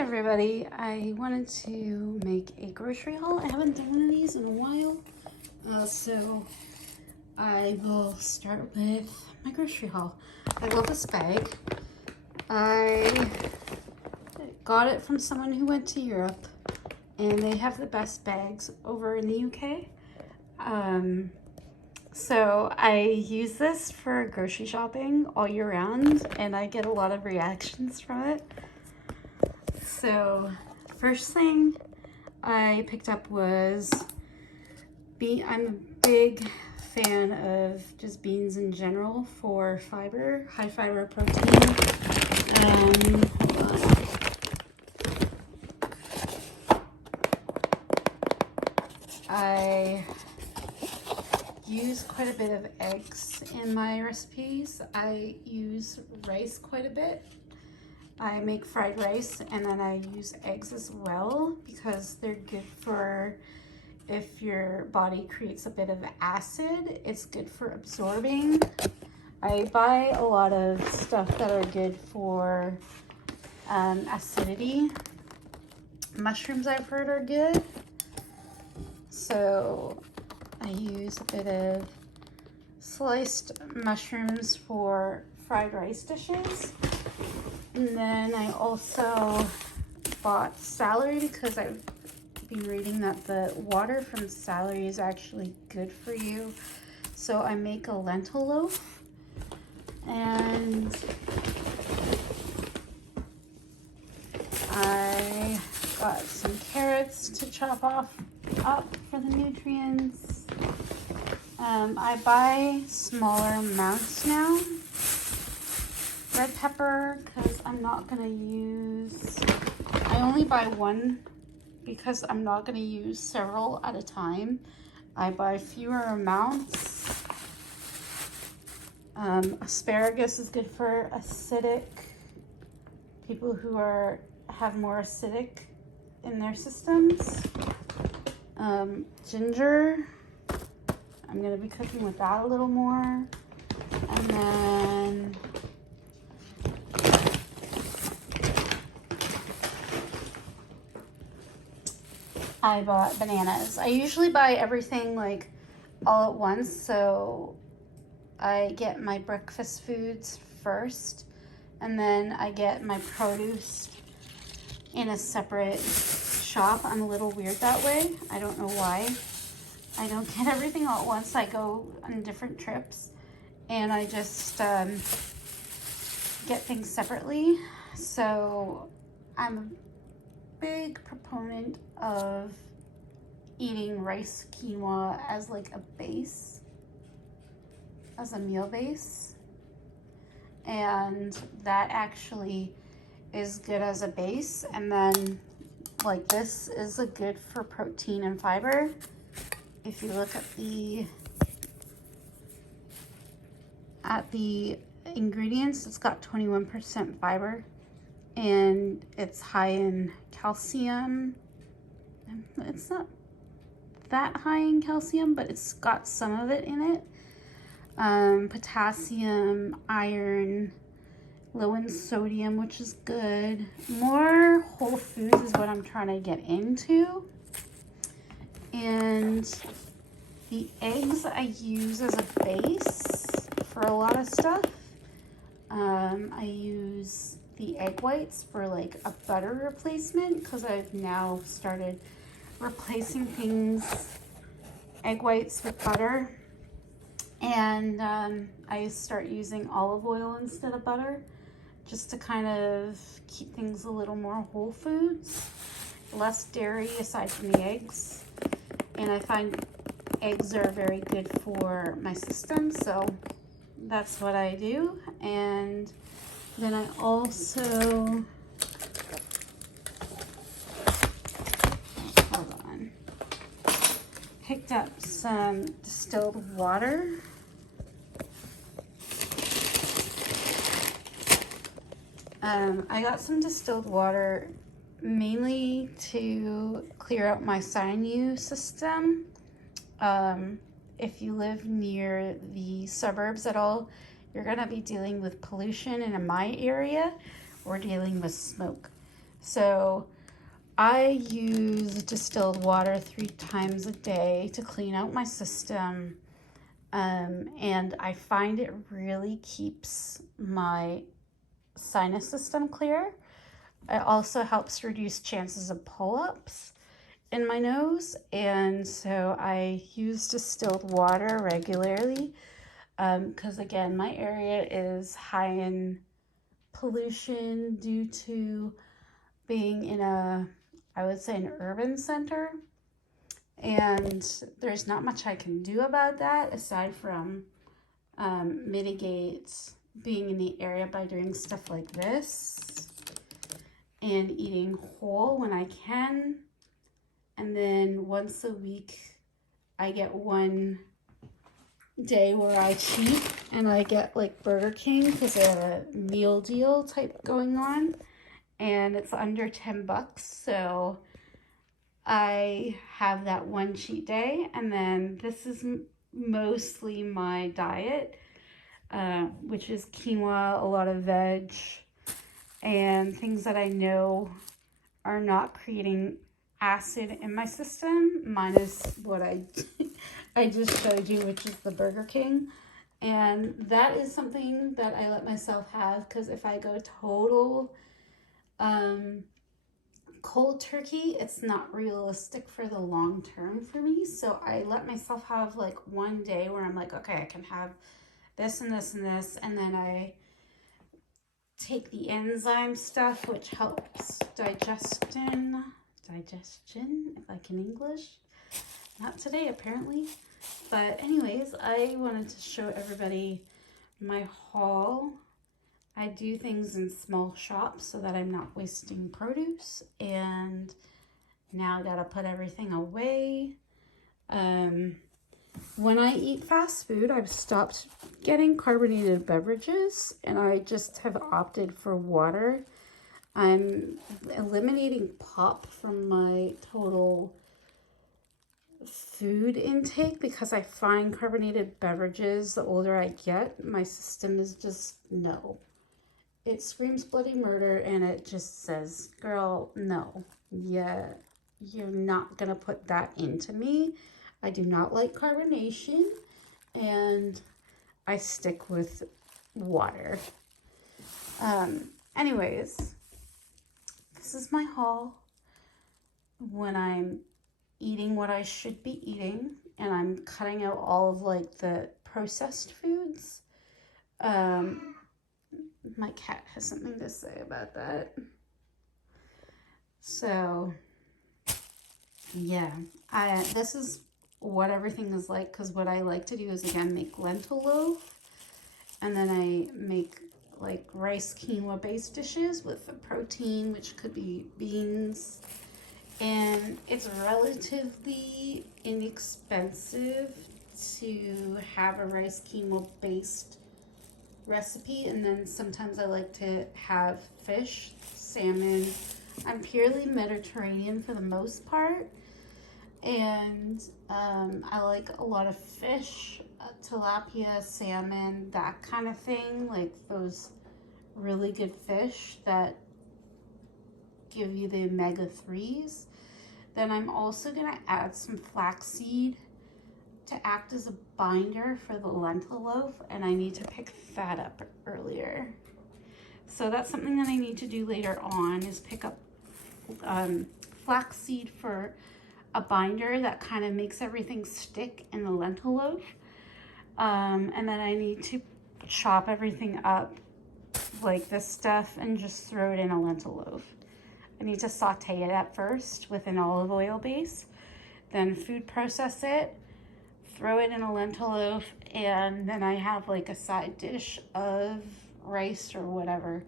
everybody, I wanted to make a grocery haul. I haven't done one of these in a while, so I will start with my grocery haul. I love this bag. I got it from someone who went to Europe, and they have the best bags over in the UK. So I use this for grocery shopping all year round, and I get a lot of reactions from it. So first thing I picked up was I'm a big fan of just beans in general for fiber, high fiber protein. Hold on. I use quite a bit of eggs in my recipes. I use rice quite a bit. I make fried rice and then I use eggs as well because they're good for if your body creates a bit of acid. It's good for absorbing. I buy a lot of stuff that are good for acidity. Mushrooms I've heard are good. So I use a bit of sliced mushrooms for fried rice dishes. And then I also bought celery because I've been reading that the water from celery is actually good for you. So I make a lentil loaf. And I got some carrots to chop up for the nutrients. I buy smaller amounts now. Red pepper, because I'm not going to use, I only buy one because I'm not going to use several at a time. I buy fewer amounts. Asparagus is good for acidic, people who have more acidic in their systems. Ginger, I'm going to be cooking with that a little more. And then I bought bananas. I usually buy everything like all at once, so I get my breakfast foods first, and then I get my produce in a separate shop. I'm a little weird that way. I don't know why. I don't get everything all at once. I go on different trips, and I just get things separately. So I'm a big proponent of eating rice quinoa as like a base, as a meal base, and that actually is good as a base. And then like this is a good for protein and fiber. If you look at the ingredients, it's got 21% fiber and it's high in calcium. It's not that high in calcium, but it's got some of it in it. Potassium, iron, low in sodium, which is good. More whole foods is what I'm trying to get into. And the eggs I use as a base for a lot of stuff. I use the egg whites for like a butter replacement because I've now started replacing egg whites with butter. And I start using olive oil instead of butter just to kind of keep things a little more whole foods, less dairy aside from the eggs. And I find eggs are very good for my system, so that's what I do. And then I also, picked up some distilled water. I got some distilled water mainly to clear out my sinus system. If you live near the suburbs at all, you're gonna be dealing with pollution, and in my area, we're dealing with smoke. So I use distilled water 3 times a day to clean out my system. And I find it really keeps my sinus system clear. It also helps reduce chances of pull-ups in my nose. And so I use distilled water regularly because again, my area is high in pollution due to being in I would say an urban center. And there's not much I can do about that aside from mitigate being in the area by doing stuff like this and eating whole when I can. And then once a week, I get one day where I cheat and I get like Burger King because they have a meal deal type going on and it's under $10. So I have that one cheat day, and then this is mostly my diet, which is quinoa, a lot of veg, and things that I know are not creating acid in my system, minus what I just showed you, which is the Burger King. And that is something that I let myself have because if I go total cold turkey, it's not realistic for the long term for me. So I let myself have like one day where I'm like, okay, I can have this and this and this, and then I take the enzyme stuff, which helps digestion, if I can English. Not today, apparently. But anyways, I wanted to show everybody my haul. I do things in small shops so that I'm not wasting produce. And now I gotta put everything away. When I eat fast food, I've stopped getting carbonated beverages and I just have opted for water. I'm eliminating pop from my total food intake because I find carbonated beverages, the older I get, my system is just no. It screams bloody murder and it just says, girl, no. Yeah, you're not gonna put that into me. I do not like carbonation and I stick with water. Anyways, this is my haul when I'm eating what I should be eating and I'm cutting out all of like the processed foods. My cat has something to say about that. So yeah, this is what everything is like because what I like to do is again make lentil loaf and then I make like rice quinoa based dishes with the protein, which could be beans, and it's relatively inexpensive to have a rice quinoa based recipe. And then sometimes I like to have fish, salmon. I'm purely Mediterranean for the most part, and I like a lot of fish, tilapia, salmon, that kind of thing, like those really good fish that give you the omega-3s. Then I'm also gonna add some flaxseed to act as a binder for the lentil loaf, and I need to pick that up earlier. So that's something that I need to do later on, is pick up flaxseed for a binder that kind of makes everything stick in the lentil loaf. And then I need to chop everything up like this stuff and just throw it in a lentil loaf. I need to saute it at first with an olive oil base, then food process it, throw it in a lentil loaf, and then I have like a side dish of rice or whatever.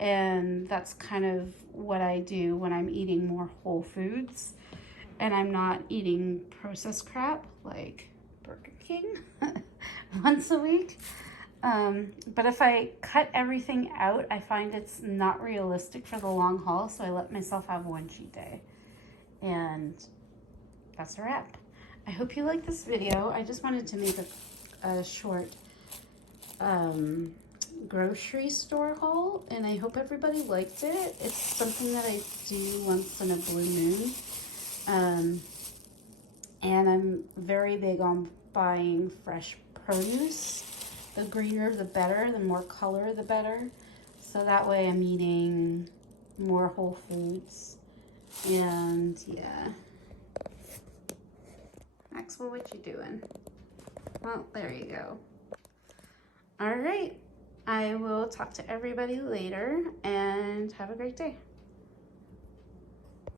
And that's kind of what I do when I'm eating more whole foods and I'm not eating processed crap like Burger King once a week. But if I cut everything out, I find it's not realistic for the long haul, so I let myself have one cheat day. And that's a wrap. I hope you like this video. I just wanted to make a short grocery store haul, and I hope everybody liked it. It's something that I do once in a blue moon. And I'm very big on buying fresh produce. The greener the better, the more color the better. So that way I'm eating more whole foods. And yeah. Maxwell, what you doing? Well, there you go. All right. I will talk to everybody later and have a great day.